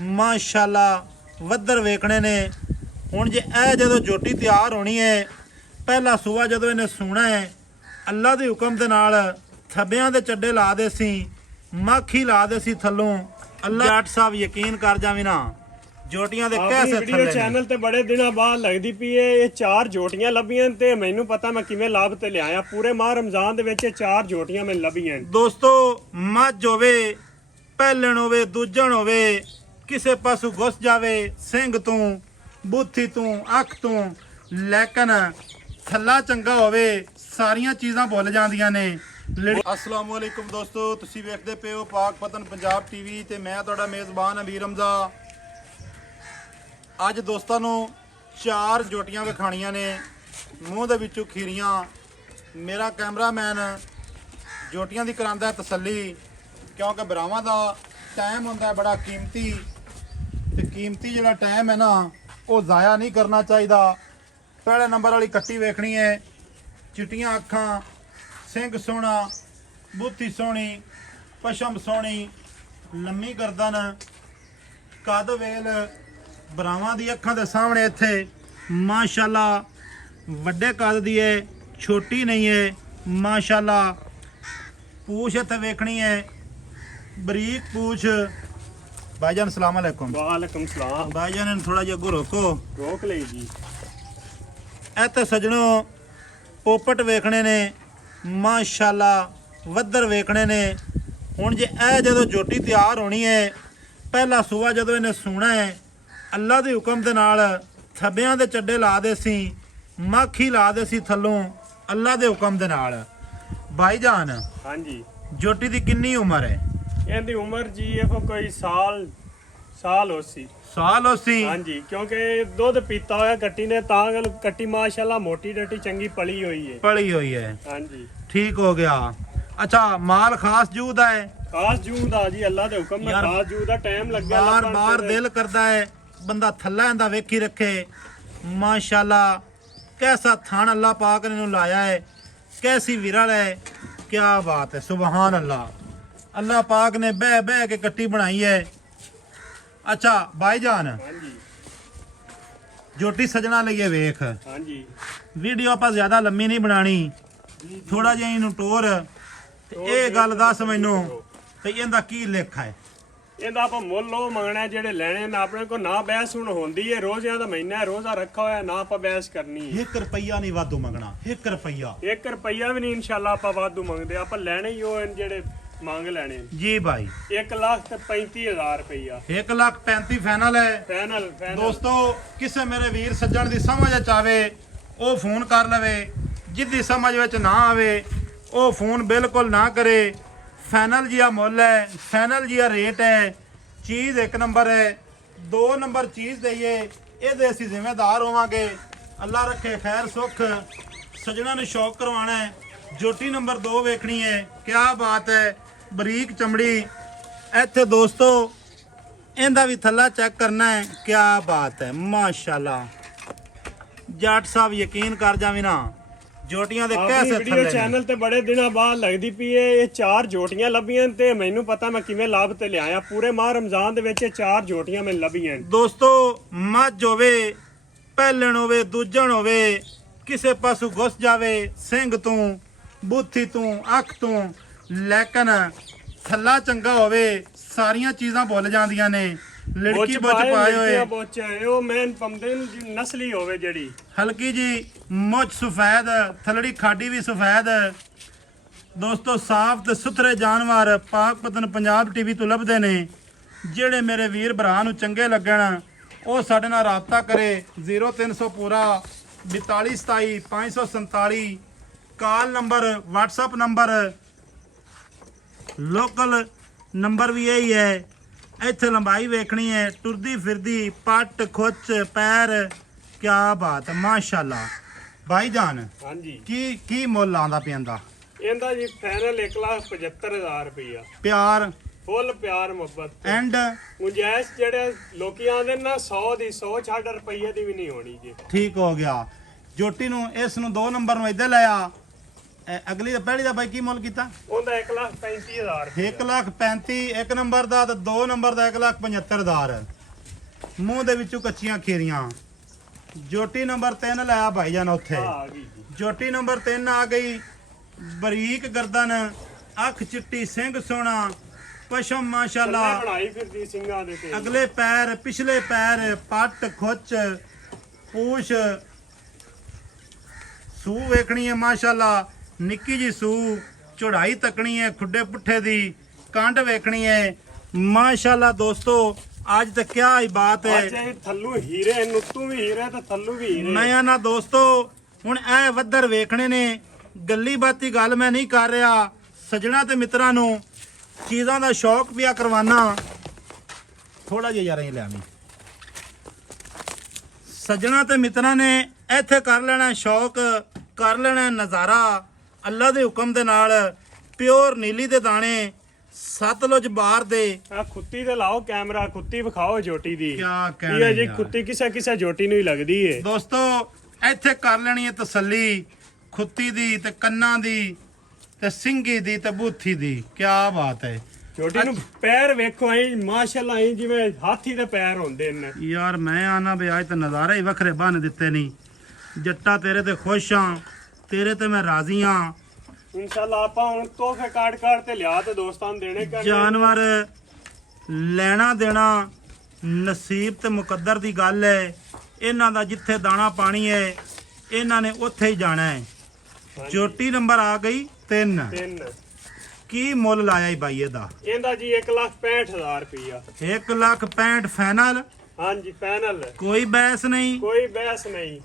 माशाल्लाह वधर वेखने ने। हुण जे ए जदों जोटी तैयार होनी है, पहला सूआ जदों इन्हें सूना है, अल्लाह के हुक्म दे नाल थब्बियां दे चड्डे ला दे सी, मक्खी ला दे सी थल्लों। अल्लाह जट साहब यकीन कर जावी ना, जोटियां दे कैसे वीडियो चैनल ते बड़े दिनों बाद लगदी पई है। ये 4 जोटियां लभियां ते मैनू पता मैं किवें लाभ ते लिआया। पूरे माह रमजान दे विच 4 जोटियां मैं लभियां। दोस्तों मझ होवे, पहलण होवे, दूजण होवे, किसे पासों घुस जावे सिंह तू, बुत्थी तू, अख तू, लेकिन थल्ला चंगा होवे, सारियां चीज़ां भुल जांदियां ने। अस्सलाम वालेकुम दोस्तों, तुसीं वेखदे पे हो पाक पतन पंजाब टीवी ते मैं तुहाडा मेज़बान अमीर हमजा। ਅੱਜ ਦੋਸਤਾਂ ਨੂੰ 4 ਜੋਟੀਆਂ ਵਿਖਾਣੀਆਂ ਨੇ, ਮੂੰਹ ਦੇ ਵਿੱਚੋਂ ਖੀਰੀਆਂ। ਮੇਰਾ ਕੈਮਰਾਮੈਨ ਜੋਟੀਆਂ ਦੀ ਕਰਾਂਦਾ ਤਸੱਲੀ, ਕਿਉਂਕਿ ਬਰਾਵਾਂ ਦਾ ਟਾਈਮ ਹੁੰਦਾ ਬੜਾ ਕੀਮਤੀ, ਤੇ ਕੀਮਤੀ ਜਿਹੜਾ ਟਾਈਮ ਹੈ ਨਾ ਉਹ ਜ਼ਾਇਆ ਨਹੀਂ ਕਰਨਾ ਚਾਹੀਦਾ। ਪਹਿਲੇ ਨੰਬਰ ਵਾਲੀ ਕੱਟੀ ਵੇਖਣੀ ਹੈ, ਚਿੱਟੀਆਂ ਅੱਖਾਂ, ਸਿੰਘ ਸੋਹਣਾ, ਬੁੱਥੀ ਸੋਹਣੀ, ਪਸ਼ਮ ਸੋਹਣੀ, ਲੰਮੀ ਗਰਦਨ, ਕੱਦ ਵੇਲ ਬਰਾਵਾਂ ਦੀ ਅੱਖਾਂ ਦੇ ਸਾਹਮਣੇ ਇੱਥੇ ਮਾਸ਼ਾਅੱਲਾ ਵੱਡੇ ਕੱਦ ਦੀ ਹੈ, ਛੋਟੀ ਨਹੀਂ ਹੈ ਮਾਸ਼ਾਅੱਲਾ। ਪੂਛ ਇੱਥੇ ਵੇਖਣੀ ਹੈ, ਬਰੀਕ ਪੂਛ। ਭਾਈਜਾਨ ਸਲਾਮ ਅਲੈਕੁਮ। ਵਾਲੇकुम सलाम। ਭਾਈਜਾਨ ਨੂੰ ਥੋੜਾ ਜਿਹਾ ਅੱਗੋਂ ਰੋਕੋ। ਰੋਕ ਲਈ ਜੀ। ਇੱਥੇ ਸਜਣੋ ਪੋਪਟ ਵੇਖਣੇ ਨੇ ਮਾਸ਼ਾਅੱਲਾ, ਵੱਧਰ ਵੇਖਣੇ ਨੇ। ਹੁਣ ਜੇ ਇਹ ਜਦੋਂ ਜੋਟੀ ਤਿਆਰ ਹੋਣੀ ਹੈ, ਪਹਿਲਾ ਸੂਆ ਜਦੋਂ ਇਹਨੇ ਸੂਣਾ ਹੈ, ਅੱਲਾ ਦੇ ਹੁਕਮ ਦੇ ਨਾਲ ਥੱਬਿਆਂ ਦੇ ਚੱਡੇ ਲਾ ਦੇ ਸੀ, ਮੱਖੀ ਲਾ ਦੇ ਸੀ ਥੱਲੋਂ, ਅੱਲਾ ਦੇ ਹੁਕਮ ਦੇ ਨਾਲ। ਭਾਈਜਾਨ ਹਾਂਜੀ, ਜੋਟੀ ਦੀ ਕਿੰਨੀ ਉਮਰ ਹੈ? ਇਹਦੀ ਉਮਰ ਜੀ ਇਹੋ ਕੋਈ ਸਾਲ ਹੋਸੀ। ਸਾਲ ਹੋਸੀ? ਹਾਂਜੀ, ਕਿਉਂਕਿ ਦੁੱਧ ਪੀਤਾ ਹੋਇਆ ਕੱਟੀ ਨੇ, ਤਾਂ ਗੱਲ ਕੱਟੀ ਮਾਸ਼ਾਅੱਲਾ ਮੋਟੀ ਡੱਟੀ ਚੰਗੀ ਪਲੀ ਹੋਈ ਹੈ। ਪਲੀ ਹੋਈ ਹੈ, ਹਾਂਜੀ, ਠੀਕ ਹੋ ਗਿਆ। ਅੱਛਾ, ਮਾਲ ਖਾਸ ਜੂਹ ਦਾ ਹੈ? ਖਾਸ ਜੂਹ ਦਾ ਜੀ, ਅੱਲਾ ਦੇ ਹੁਕਮ ਨਾਲ ਖਾਸ ਜੂਹ ਦਾ। ਟਾਈਮ ਲੱਗਿਆ ਬਾਰ ਬਾਰ ਦਿਲ ਕਰਦਾ ਹੈ ਬੰਦਾ ਥੱਲਾ ਇਹਦਾ ਵੇਖੀ ਰੱਖੇ। ਮਾਸ਼ਾਅੱਲਾ कैसा थान अल्लाह पाक ने लाया है, कैसी विरल है, क्या बात है, सुबहान अल्लाह। अल्लाह पाक ने बह बह के कट्टी बनाई है। अच्छा भाईजान, जोटी सजना लईए वेख। वीडियो आप ज्यादा लम्मी नहीं बनानी, थोड़ा जिहा इनू टोर ते ये गल दस मैनू ते इहदा की लेखा है? ਇਹਦਾ ਆਪਾਂ ਮੁੱਲ ਉਹ ਮੰਗਣਾ ਜਿਹੜੇ ਲੈਣੇ ਨੇ। ਆਪਣੇ ਕੋਲ ਨਾ ਬਹਿਸ ਹੁਣ ਹੁੰਦੀ ਹੈ, ਰੋਜ਼ਿਆਂ ਦਾ ਮਹੀਨਾ ਰੋਜ਼ਾ ਰੱਖਾ ਹੋਇਆ, ਨਾ ਆਪਾਂ ਬਹਿਸ ਕਰਨੀ ਹੈ। 1 ਰੁਪਈਆ ਨਹੀਂ ਵਾਧੂ ਮੰਗਣਾ, 1 ਰੁਪਈਆ। 1 ਰੁਪਈਆ ਵੀ ਨਹੀਂ ਇਨਸ਼ਾਅੱਲਾ ਆਪਾਂ ਵਾਧੂ ਮੰਗਦੇ। ਆਪਾਂ ਲੈਣੇ ਹੀ ਉਹ ਜਿਹੜੇ ਮੰਗ ਲੈਣੇ ਜੀ ਭਾਈ। 1,35,000 ਰੁਪਈਆ। 1,35,000 ਫਾਈਨਲ ਹੈ। ਫਾਈਨਲ ਦੋਸਤੋ, ਕਿਸੇ ਮੇਰੇ ਵੀਰ ਸੱਜਣ ਦੀ ਸਮਝ ਚ ਆਵੇ ਉਹ ਫੋਨ ਕਰ ਲਵੇ, ਜਿੱਦੀ ਸਮਝ ਵਿੱਚ ਨਾ ਆਵੇ ਉਹ ਫੋਨ ਬਿਲਕੁਲ ਨਾ ਕਰੇ। फाइनल जिहा मुल है, फाइनल जिहा रेट है, चीज़ 1 नंबर है। 2 नंबर चीज़ दईए, ये असीं जिम्मेदार होवांगे। अल्लाह रखे खैर सुख। सजना ने शौक करवाना है। जोटी नंबर 2 वेखनी है, क्या बात है, बरीक चमड़ी। इत्थे दोस्तों इहदा भी थल्ला चेक करना है, क्या बात है माशाल्लाह। जट साहब यकीन कर जावी ना, जोटियां दे कैसे वीडियो चैनल ते बड़े दिनों बाद लगदी पई है। ये 4 जोटियां लभियां ते मैनू पता मैं किवें लाभ ते लिआया। पूरे माह रमजान दे विच 4 जोटियां मैं लभियां। दोस्तों मझ होवे, पहलण होवे, दूजण होवे, किसे पासों घुस जावे सिंह तू, बुत्थी तू, अख तू, लेकिन थल्ला चंगा होवे, सारियां चीज़ां भुल जांदियां ने। लड़की बुच पाए होए, ओ मैन पमदन नस्ली होवे जेड़ी, हल्की जी मुछ सफेद, थलड़ी खाडी भी सफेद। दोस्तों साफ ते सुथरे जानवर पाक पतन पंजाब टीवी तो लभदे ने। ਜਿਹੜੇ ਮੇਰੇ ਵੀਰ ਭਰਾ ਨੂੰ ਚੰਗੇ ਲੱਗਣ ਉਹ ਸਾਡੇ ਨਾਲ ਰਾਬਤਾ ਕਰੇ। 0300 ਪੂਰਾ 4227 547 call number, WhatsApp number, local number ਵੀ ਇਹੀ ਹੈ। ਇੱਥੇ ਲੰਬਾਈ ਵੇਖਣੀ ਹੈ, ਟੁਰਦੀ ਫਿਰਦੀ, ਪੱਟ ਖੁੱਚ ਪੈਰ, क्या बात है माशाल्लाह। भाईजान ਹਾਂਜੀ की ਮੁੱਲ ਆਂਦਾ ਪਿਆਂਦਾ? ਇਹਦਾ ਜੀ ਫਾਈਨਲ 1,75,000 ਰੁਪਈਆ। ਪਿਆਰ ਫੁੱਲ ਪਿਆਰ ਮੁਹੱਬਤ ਐਂਡ ਗੁੰਜਾਇਸ਼ ਜਿਹੜੇ ਲੋਕੀ ਆਂਦੇ ਨਾ 100 ਦੀ 100 ਛੱਡ ਰੁਪਈਏ ਦੀ ਵੀ ਨਹੀਂ ਹੋਣੀ ਜੀ। ਠੀਕ ਹੋ ਗਿਆ। ਜੋਟੀ ਨੂੰ ਇਸ ਨੂੰ 2 ਨੰਬਰ ਨੂੰ ਇੱਧਰ ਲਾਇਆ, ਅਗਲੀ ਦਾ ਪਹਿਲੀ ਦਾ ਬਾਈ ਕੀ ਮੁੱਲ ਕੀਤਾ? ਉਹਦਾ 1,35,000 1,35,000 ਇੱਕ ਨੰਬਰ ਦਾ ਤੇ 2 ਨੰਬਰ ਦਾ 1,75,000 ਮੂੰਹ ਦੇ ਵਿੱਚੋਂ ਕੱਚੀਆਂ ਖੀਰੀਆਂ। ਜੋਟੀ ਨੰਬਰ 3 ਲਾਇਆ ਭਾਈ ਜਾਨ ਉੱਥੇ। ਆ ਗਈ ਜੀ। ਜੋਟੀ ਨੰਬਰ 3 ਆ ਗਈ, ਬਰੀਕ ਗਰਦਨ, ਅੱਖ ਚਿੱਟੀ, ਸਿੰਘ ਸੋਹਣਾ, ਪਸ਼ਮ ਮਾਸ਼ਾਅੱਲਾ, ਬਣਾਈ ਫਿਰਦੀ ਸਿੰਘਾਂ ਦੇ ਤੇ। ਅਗਲੇ ਪੈਰ, ਪਿਛਲੇ ਪੈਰ, ਪੱਟ, ਖੁੱਚ, ਪੂਛ, ਸੂ ਵੇਖਣੀ ਹੈ ਮਾਸ਼ਾਅੱਲਾ, ਨਿੱਕੀ ਜੀ ਸੂ, ਚੜਾਈ ਤੱਕਣੀ ਹੈ ਖੁੱਡੇ ਪੁੱਠੇ ਦੀ, ਕੰਡ ਵੇਖਣੀ ਹੈ ਮਾਸ਼ਾਅੱਲਾ। ਦੋਸਤੋ ਅੱਜ ਤੱਕ ਕਿਆ ਹੀ ਬਾਤ ਹੈ। ਅੱਜ ਇਹ ਥੱਲੂ ਹੀਰੇ, ਨੁੱਤੂ ਵੀ ਹੀਰੇ ਤੇ ਥੱਲੂ ਵੀ ਹੀਰੇ। ਮੈਂ ਨਾ ਦੋਸਤੋ ਹੁਣ ਇਹ ਵੱਧਰ ਵੇਖਣੇ ਨੇ, ਗੱਲੀ ਬਾਤੀ ਗੱਲ ਮੈਂ ਨਹੀਂ ਕਰ ਰਿਹਾ। ਸੱਜਣਾ ਤੇ ਮਿੱਤਰਾਂ ਨੂੰ ਚੀਜ਼ਾਂ ਦਾ ਸ਼ੌਕ ਪਿਆ ਕਰਵਾਨਾ। ਥੋੜਾ ਜਿਹਾ ਯਾਰ ਇਹ ਲੈ ਆਵੀਂ। ਸੱਜਣਾ ਤੇ ਮਿੱਤਰਾਂ ਨੇ ਇੱਥੇ ਕਰ ਲੈਣਾ ਸ਼ੌਕ, ਕਰ ਲੈਣਾ ਨਜ਼ਾਰਾ ਅੱਲਾ ਦੇ ਹੁਕਮ ਦੇ ਨਾਲ। ਪਿਓਰ ਨੀਲੀ ਦੇ ਦਾਣੇ, ਸਤਲੁਜ ਬਾਰ ਦੇ। ਆ ਖੁੱਤੀ ਤੇ ਲਾਓ ਕੈਮਰਾ, ਖੁੱਤੀ ਵਿਖਾਓ ਜੋਟੀ ਦੀ। ਕਿਆ ਇਹ ਹੈ ਕਹਿਣਾ ਜੀ ਯਾਰ। ਖੁੱਤੀ ਕਿਸੇ ਜੋਟੀ ਨੂੰ ਹੀ ਲੱਗਦੀ ਏ। ਦੋਸਤੋ ਇੱਥੇ ਕਰ ਲੈਣੀ ਹੈ ਤਸੱਲੀ ਖੁੱਤੀ ਦੀ ਤੇ ਕੰਨਾਂ ਦੀ ਤੇ ਸਿੰਗੀ ਦੀ ਤੇ ਬੂਥੀ ਦੀ। ਕਿਆ ਬਾਤ ਹੈ। ਜੋਟੀ ਨੂੰ ਪੈਰ ਵੇਖੋ ਐ ਮਾਸ਼ਾਅੱਲਾ, ਐ ਜਿਵੇਂ ਹਾਥੀ ਦੇ ਪੈਰ ਹੁੰਦੇ ਨੇ ਯਾਰ ਮੈਂ ਆਨਾ ਵੀ ਅੱਜ ਤਾਂ ਨਜ਼ਾਰੇ ਹੀ ਵੱਖਰੇ ਬਣ ਦਿੱਤੇ ਨਹੀਂ। ਜੱਟਾ ਤੇਰੇ ਤੇ ਖੁਸ਼ ਹਾਂ, ਤੇਰੇ ਤੇ ਮੈਂ ਰਾਜ਼ੀ ਹਾਂ। ਇਨਸ਼ਾਅੱਲਾ ਆਪਾਂ ਹੁਣ ਤੋਹਫੇ ਕਾਰਡ ਤੇ ਲਿਆ ਤੇ ਦੋਸਤਾਂ ਨੂੰ ਦੇਣੇ ਕਰਨੇ। ਜਾਨਵਰ ਲੈਣਾ ਦੇਣਾ ਨਸੀਬ ਤੇ ਮੁਕੱਦਰ ਦੀ ਗੱਲ ਹੈ। ਇਹਨਾਂ ਦਾ ਜਿੱਥੇ ਦਾਣਾ ਪਾਣੀ ਹੈ ਇਹਨਾਂ ਨੇ ਉੱਥੇ ਹੀ ਜਾਣਾ ਹੈ। ਜੋਟੀ ਨੰਬਰ ਆ ਗਈ 3। ਕੀ ਮੁੱਲ ਲਾਇਆ ਈ ਬਾਈ ਇਹਦਾ? ਇਹਦਾ ਜੀ 1,65,000 ਰੁਪਇਆ। 1,65,000 ਫਾਈਨਲ? ਹਾਂਜੀ ਫਾਈਨਲ, ਕੋਈ ਬਹਿਸ ਨਹੀਂ, ਕੋਈ ਬਹਿਸ ਨਹੀਂ।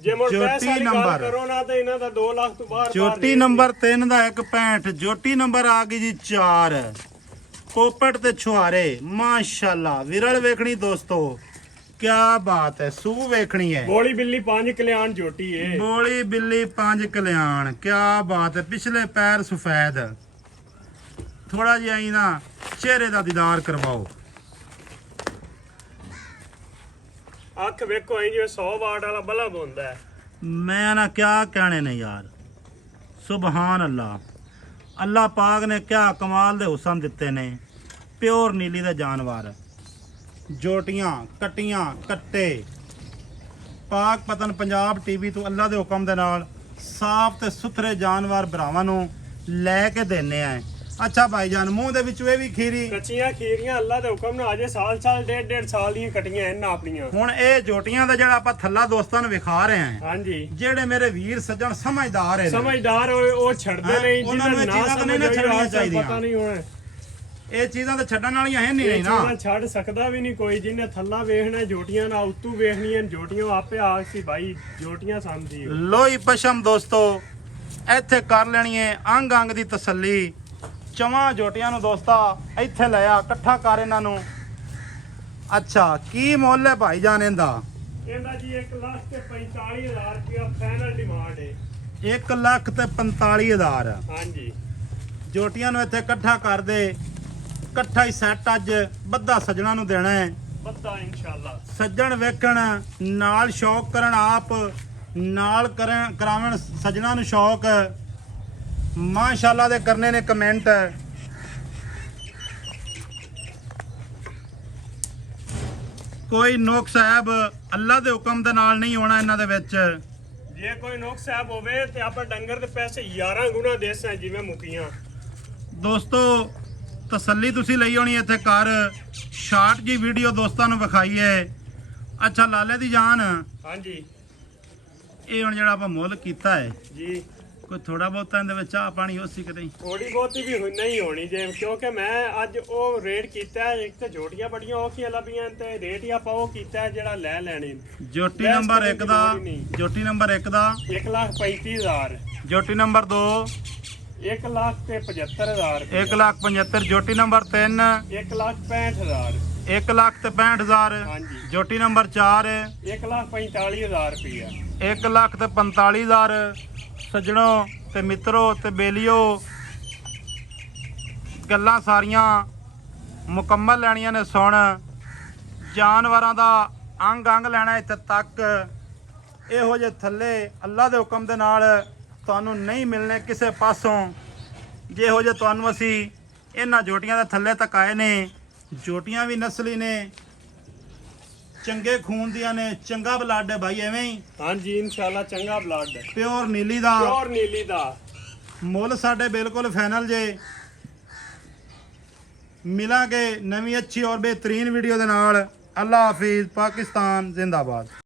ਜੇ ਮੁੜ ਬਹਿਸ ਵਾਲੀ ਗੱਲ ਕਰੋ ਨਾ ਤੇ ਇਹਨਾਂ ਦਾ 2 ਲੱਖ ਤੋਂ ਬਾਹਰ। ਜੋਟੀ ਨੰਬਰ 3 ਦਾ 1,65,000। ਜੋਟੀ ਨੰਬਰ ਆ ਗਈ ਜੀ 4। ਪੋਪਟ ਤੇ ਛੁਹਾਰੇ ਮਾਸ਼ਾਅੱਲਾ, ਵਿਰਲ ਵੇਖਣੀ ਦੋਸਤੋ। ਕਿਆ ਬਾਤ ਹੈ। ਸੂ ਵੇਖਣੀ ਹੈ, ਬੋਲੀ ਬਿੱਲੀ 5 ਕਲਿਆਣ ਜੋਟੀ ਏ। ਬੋਲੀ ਬਿੱਲੀ 5 ਕਲਿਆਣ। ਕਿਆ ਬਾਤ ਹੈ। ਪਿਛਲੇ ਪੈਰ ਸਫੈਦ। ਥੋੜਾ ਜਿਹਾ ਹੀ ਨਾ ਚਿਹਰੇ ਦਾ ਦੀਦਾਰ ਕਰਵਾਓ। ਅੱਖ ਵੇਖੋ ਐ ਜਿਵੇਂ 100 ਵਾਟ ਵਾਲਾ ਬਲਬ ਹੁੰਦਾ ਹੈ। ਮੈਂ ਨਾ ਕਿਆ ਕਹਿਣੇ ਨੇ ਯਾਰ। ਸੁਭਾਨ ਅੱਲਾ। ਅੱਲਾ ਪਾਕ ਨੇ ਕਿਆ ਕਮਾਲ ਦੇ ਹੁਸਨ ਦਿੱਤੇ ਨੇ। ਪਿਓਰ ਨੀਲੀ ਦੇ ਜਾਨਵਰ, ਜੋਟੀਆਂ, ਕਟੀਆਂ, ਕੱਟੇ। ਪਾਕ ਪਤਨ ਪੰਜਾਬ ਟੀਵੀ ਤੋਂ ਅੱਲਾ ਦੇ ਹੁਕਮ ਦੇ ਨਾਲ ਸਾਫ਼ ਤੇ ਸੁਥਰੇ ਜਾਨਵਰ ਭਰਾਵਾਂ ਨੂੰ ਲੈ ਕੇ ਦੇਣੇ ਆ। ਅੱਛਾ ਭਾਈ ਜਾਨ, ਮੂੰਹ ਦੇ ਵਿੱਚ ਇਹ ਵੀ ਖੀਰੀ ਕੱਚੀਆਂ ਖੀਰੀਆਂ ਅੱਲਾ ਦੇ ਹੁਕਮ ਨਾਲ ਅਜੇ ਸਾਲ 1.5 ਸਾਲ ਦੀਆਂ ਕਟੀਆਂ ਇਹਨਾਂ ਆਪਣੀਆਂ। ਹੁਣ ਇਹ ਜੋਟੀਆਂ ਦਾ ਜਿਹੜਾ ਆਪਾਂ ਥੱਲਾ ਦੋਸਤਾਂ ਨੂੰ ਵਿਖਾ ਰਹੇ ਹਾਂ, ਹਾਂਜੀ, ਜਿਹੜੇ ਮੇਰੇ ਵੀਰ ਸੱਜਣ ਸਮਝਦਾਰ ਨੇ, ਸਮਝਦਾਰ ਹੋਏ ਉਹ ਛੱਡਦੇ ਨਹੀਂ। ਉਹਨਾਂ ਨੂੰ ਇਹ ਜਿਹਨਾਂ ਚੀਜ਼ਾਂ ਤਾਂ ਨਹੀਂ ਨਾ ਛੱਡਣੀਆਂ ਚਾਹੀਦੀਆਂ। ਪਤਾ ਨਹੀਂ ਹੁਣ ਇਹ ਚੀਜ਼ਾਂ ਤਾਂ ਛੱਡਣ ਵਾਲੀਆਂ ਹੈ ਨਹੀਂ ਨਾ। ਚੀਜ਼ਾਂ ਛੱਡ ਸਕਦਾ ਵੀ ਨਹੀਂ ਕੋਈ। ਜਿਹਨੇ ਥੱਲਾ ਵੇਖਣਾ ਜੋਟੀਆਂ ਨਾਲ ਉੱਤੋਂ ਵੇਖਣੀਆਂ ਜੋਟੀਆਂ ਆਪੇ ਆ ਸੀ ਭਾਈ ਜੋਟੀਆਂ ਸਮਝੀ। ਲੋਈ ਪਸ਼ਮ ਦੋਸਤੋ ਇੱਥੇ ਕਰ ਲੈਣੀ ਹੈ ਅੰਗ ਅੰਗ ਦੀ ਤਸੱਲੀ। ਚਵਾਂ ਜੋਟੀਆਂ ਨੂੰ ਦੋਸਤਾ ਇੱਥੇ ਲਿਆ, ਇਕੱਠਾ ਕਰ ਇਹਨਾਂ ਨੂੰ। ਅੱਛਾ ਕੀ ਮੁੱਲ ਹੈ ਭਾਈ ਜਾਨ ਇਹਦਾ? ਇਹਦਾ ਜੀ 1,45,000 ਰੁਪਇਆ ਫਾਈਨਲ ਡਿਮਾਂਡ ਹੈ। 1,45,000। ਹਾਂਜੀ, ਜੋਟੀਆਂ ਨੂੰ ਇੱਥੇ ਇਕੱਠਾ ਕਰ ਦੇ। ਇਕੱਠਾ ਹੀ ਸੈੱਟ ਅੱਜ ਬੱਧਾ ਸੱਜਣਾ ਨੂੰ ਦੇਣਾ ਹੈ। ਬੱਤਾ ਇਨਸ਼ਾਅੱਲਾ। ਸੱਜਣ ਵੇਖਣ ਨਾਲ ਸ਼ੌਕ ਕਰਨ, ਆਪ ਨਾਲ ਕਰਾਵਣ ਸੱਜਣਾ ਨੂੰ ਸ਼ੌਕ ਮਾਸ਼ਾਅੱਲਾ ਦੇ ਕਰਨੇ ਨੇ ਕਮੈਂਟ। ਕੋਈ ਨੁਕਸ ਸਾਹਿਬ ਅੱਲਾ ਦੇ ਹੁਕਮ ਦੇ ਨਾਲ ਨਹੀਂ ਹੋਣਾ ਇਹਨਾਂ ਦੇ ਵਿੱਚ। ਜੇ ਕੋਈ ਨੁਕਸ ਸਾਹਿਬ ਹੋਵੇ ਤੇ ਆਪਾਂ ਡੰਗਰ ਦੇ ਪੈਸੇ 11 ਗੁਣਾ ਦੇ ਸਾਂ ਜਿਵੇਂ ਮੁਕੀਆਂ। ਦੋਸਤੋ ਤਸੱਲੀ ਤੁਸੀਂ ਲਈ ਹੋਣੀ ਇੱਥੇ ਕਰ। ਸ਼ਾਰਟ ਜੀ ਵੀਡੀਓ ਦੋਸਤਾਂ ਨੂੰ ਵਿਖਾਈਏ। ਅੱਛਾ ਲਾਲੇ ਦੀ ਜਾਨ, ਹਾਂਜੀ, ਇਹ ਹੁਣ ਜਿਹੜਾ ਆਪਾਂ ਮੁੱਲ ਕੀਤਾ ਹੈ ਜੀ ਕੋਈ ਥੋੜਾ ਬਹੁਤਾ ਇਹਦੇ ਵਿੱਚ ਚਾਹ ਪਾਣੀ ਹੋ ਸੀ ਕਿ ਨਹੀਂ? ਥੋੜੀ ਬਹੁਤੀ ਵੀ ਨਹੀਂ ਹੋਣੀ ਜੇ, ਕਿਉਂਕਿ ਮੈਂ ਅੱਜ ਉਹ ਰੇਟ ਕੀਤਾ। ਇੱਕ ਤੇ ਜੋਟੀਆਂ ਬੜੀਆਂ ਔਖੀਆਂ ਲੱਭੀਆਂ ਤੇ ਰੇਟ ਹੀ ਆਪਾਂ ਉਹ ਕੀਤਾ ਜਿਹੜਾ ਲੈ ਲੈਣੇ। ਜੋਟੀ ਨੰਬਰ 1 ਦਾ, ਜੋਟੀ ਨੰਬਰ 1 ਦਾ 1,35,000। ਜੋਟੀ ਨੰਬਰ 2 1,75,000। 1,75,000। ਜੋਟੀ ਨੰਬਰ 3 1,65,000। 1,65,000। ਹਾਂਜੀ, ਜੋਟੀ ਨੰਬਰ 4 1,45,000 ਰੁਪਇਆ। 1,45,000। ਸੱਜਣੋ ਤੇ ਮਿੱਤਰੋ ਤੇ ਬੇਲੀਓ, ਗੱਲਾਂ ਸਾਰੀਆਂ ਮੁਕੰਮਲ ਲੈਣੀਆਂ ਨੇ। ਸੁਣ, ਜਾਨਵਰਾਂ ਦਾ ਅੰਗ ਅੰਗ ਲੈਣਾ ਇੱਥੇ ਤੱਕ। ਇਹੋ ਜਿਹੇ ਥੱਲੇ ਅੱਲਾ ਦੇ ਹੁਕਮ ਦੇ ਨਾਲ ਤੁਹਾਨੂੰ ਨਹੀਂ ਮਿਲਣੇ ਕਿਸੇ ਪਾਸੋਂ। ਜਿਹੋ ਜਿਹੇ ਤੁਹਾਨੂੰ ਅਸੀਂ ਇਹਨਾਂ ਜੋਟੀਆਂ ਦੇ ਥੱਲੇ ਤੱਕ ਆਏ ਨੇ। ਜੋਟੀਆਂ ਵੀ ਨਸਲੀ ਨੇ, ਚੰਗੇ ਖੂਨ ਦੀਆਂ ਨੇ, ਚੰਗਾ ਬਲੱਡ ਹੈ ਭਾਈ, ਐਵੇਂ ਹੀ ਹਾਂਜੀ ਇਨਸ਼ਾਅੱਲਾ ਚੰਗਾ ਬਲੱਡ ਹੈ, ਪਿਓਰ ਨੀਲੀ ਦਾ। ਪਿਓਰ ਨੀਲੀ ਦਾ। ਮੁੱਲ ਸਾਡੇ ਬਿਲਕੁਲ ਫਾਈਨਲ ਜੇ। ਮਿਲਾਂਗੇ ਨਵੀਂ ਅੱਛੀ ਔਰ ਬਿਹਤਰੀਨ ਵੀਡੀਓ ਦੇ ਨਾਲ। ਅੱਲਾ ਹਾਫਿਜ਼। ਪਾਕਿਸਤਾਨ ਜ਼ਿੰਦਾਬਾਦ।